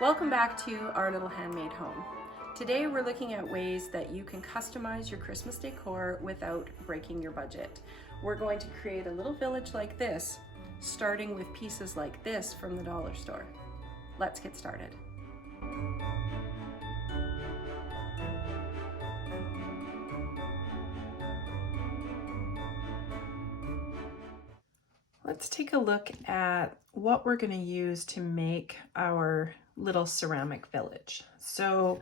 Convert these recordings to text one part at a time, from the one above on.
Welcome back to our little handmade home. Today we're looking at ways that you can customize your Christmas decor without breaking your budget. We're going to create a little village like this, starting with pieces like this from the dollar store. Let's get started. Let's take a look at what we're going to use to make our little ceramic village. So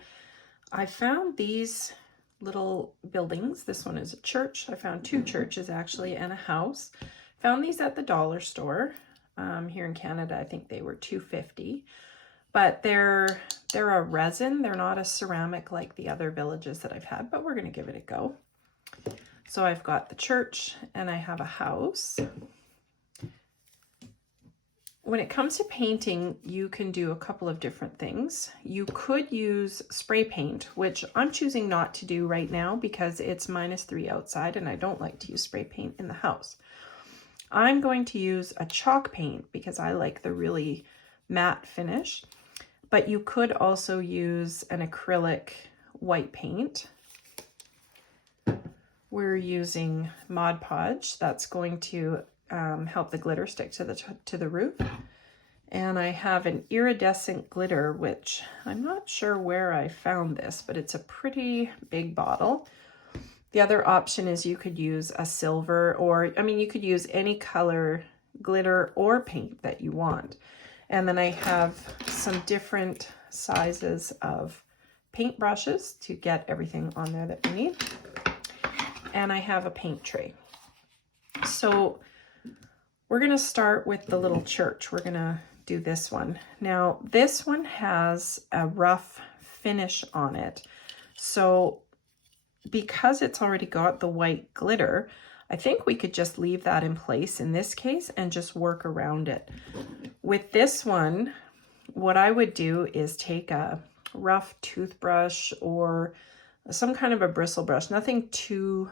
I found these little buildings. This one is a church. I found two churches actually and a house. Found these at the dollar store. Here in Canada, I think they were $2.50. But they're a resin. They're not a ceramic like the other villages that I've had, but we're going to give it a go. So I've got the church and I have a house. When it comes to painting, you can do a couple of different things. You could use spray paint, which I'm choosing not to do right now because it's -3 outside and I don't like to use spray paint in the house. I'm going to use a chalk paint because I like the really matte finish, but you could also use an acrylic white paint. We're using Mod Podge. That's going to help the glitter stick to the roof. And I have an iridescent glitter, which I'm not sure where I found this, but it's a pretty big bottle. The other option is you could use a silver, or you could use any color glitter or paint that you want. And then I have some different sizes of paint brushes to get everything on there that we need. And I have a paint tray. So we're going to start with the little church. We're going to do this one. Now, this one has a rough finish on it. So because it's already got the white glitter, I think we could just leave that in place in this case and just work around it. With this one, what I would do is take a rough toothbrush or some kind of a bristle brush, nothing too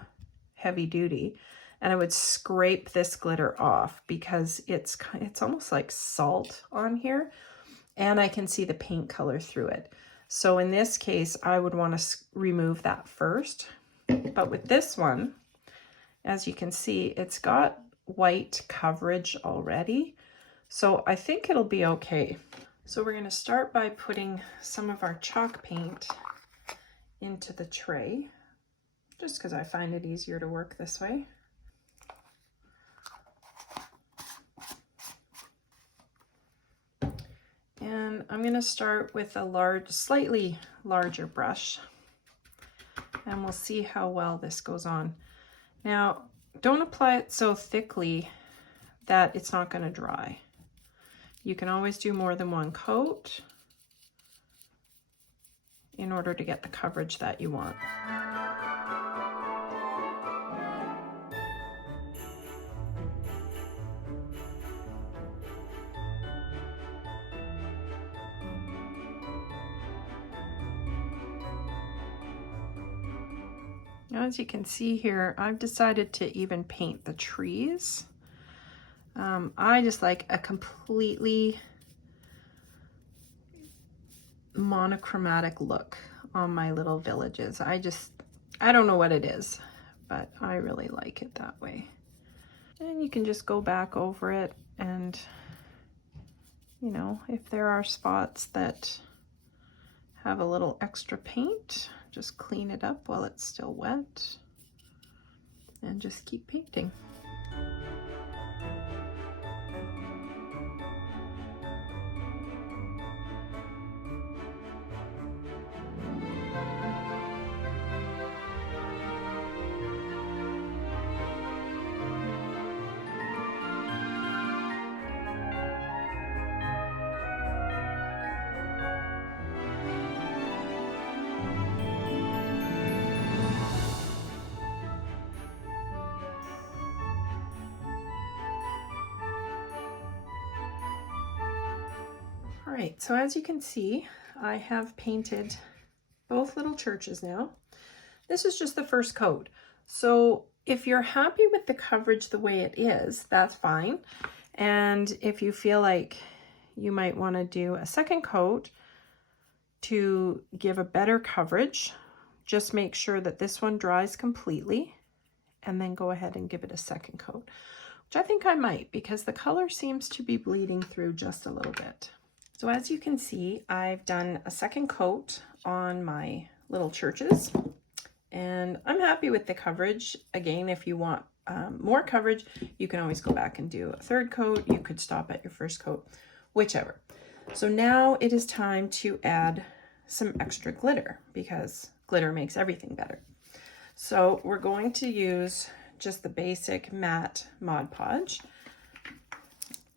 heavy duty. And I would scrape this glitter off because it's almost like salt on here and I can see the paint color through it. So in this case, I would want to remove that first. But with this one, as you can see, it's got white coverage already. So I think it'll be okay. So we're going to start by putting some of our chalk paint into the tray, just because I find it easier to work this way. And I'm going to start with a slightly larger brush, and we'll see how well this goes on. Now, don't apply it so thickly that it's not going to dry. You can always do more than one coat in order to get the coverage that you want. Now, as you can see here, I've decided to even paint the trees. I just like a completely monochromatic look on my little villages. I don't know what it is, but I really like it that way. And you can just go back over it and, if there are spots that have a little extra paint, just clean it up while it's still wet and just keep painting. All right, so as you can see, I have painted both little churches now. This is just the first coat. So if you're happy with the coverage the way it is, that's fine. And if you feel like you might want to do a second coat, to give a better coverage, just make sure that this one dries completely and then go ahead and give it a second coat, which I think I might because the color seems to be bleeding through just a little bit. So as you can see, I've done a second coat on my little churches and I'm happy with the coverage. Again, if you want more coverage, you can always go back and do a third coat. You could stop at your first coat, whichever. So now it is time to add some extra glitter because glitter makes everything better. So we're going to use just the basic matte Mod Podge.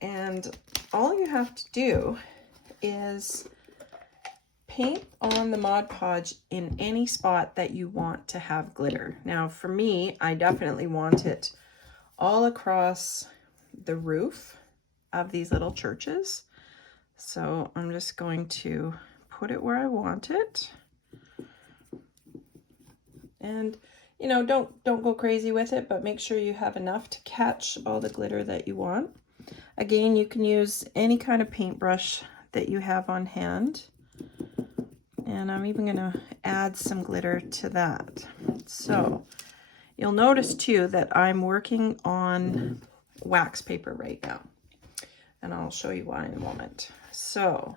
And all you have to do is paint on the Mod Podge in any spot that you want to have glitter. Now for me, I definitely want it all across the roof of these little churches. So I'm just going to put it where I want it. And you know, don't go crazy with it, but make sure you have enough to catch all the glitter that you want. Again, you can use any kind of paintbrush that you have on hand. And I'm even going to add some glitter to that. So you'll notice too that I'm working on wax paper right now. And I'll show you why in a moment. So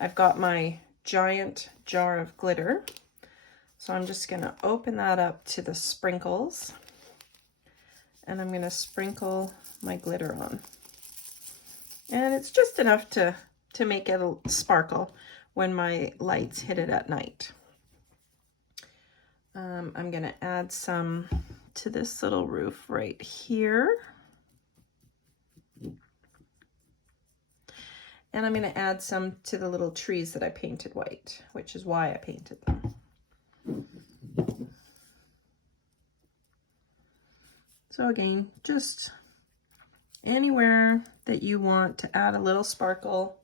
I've got my giant jar of glitter. So I'm just going to open that up to the sprinkles. And I'm going to sprinkle my glitter on. And it's just enough to make it a sparkle when my lights hit it at night. I'm going to add some to this little roof right here. And I'm going to add some to the little trees that I painted white, which is why I painted them. So again, just anywhere that you want to add a little sparkle,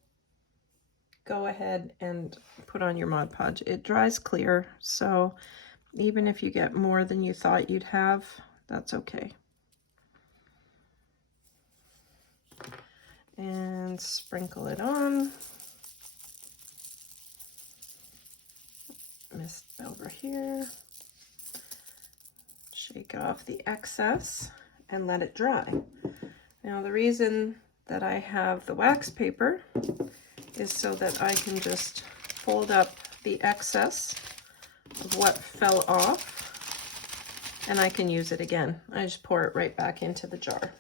go ahead and put on your Mod Podge. It dries clear, so even if you get more than you thought you'd have, that's okay. And sprinkle it on. Mist over here. Shake off the excess and let it dry. Now the reason that I have the wax paper is so that I can just fold up the excess of what fell off and I can use it again. I just pour it right back into the jar.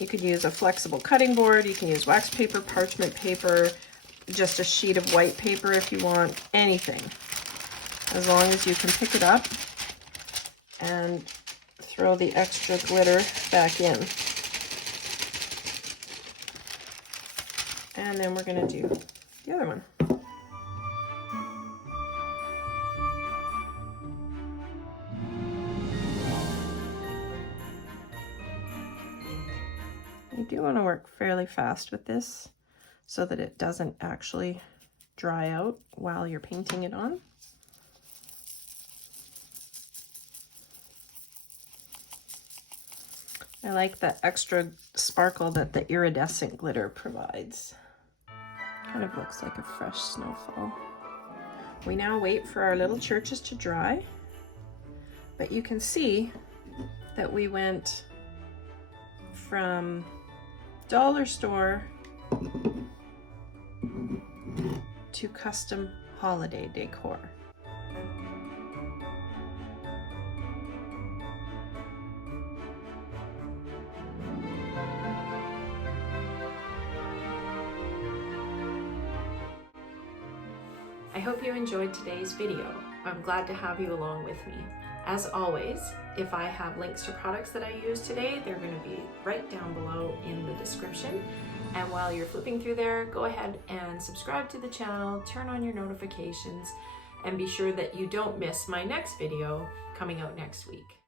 You could use a flexible cutting board, you can use wax paper, parchment paper, just a sheet of white paper if you want, anything. As long as you can pick it up and throw the extra glitter back in. And then we're going to do the other one. You do want to work fairly fast with this so that it doesn't actually dry out while you're painting it on. I like the extra sparkle that the iridescent glitter provides. Kind of looks like a fresh snowfall. We now wait for our little churches to dry, but you can see that we went from dollar store to custom holiday decor. I hope you enjoyed today's video. I'm glad to have you along with me. As always, if I have links to products that I used today, they're going to be right down below in the description. And while you're flipping through there, go ahead and subscribe to the channel, turn on your notifications, and be sure that you don't miss my next video coming out next week.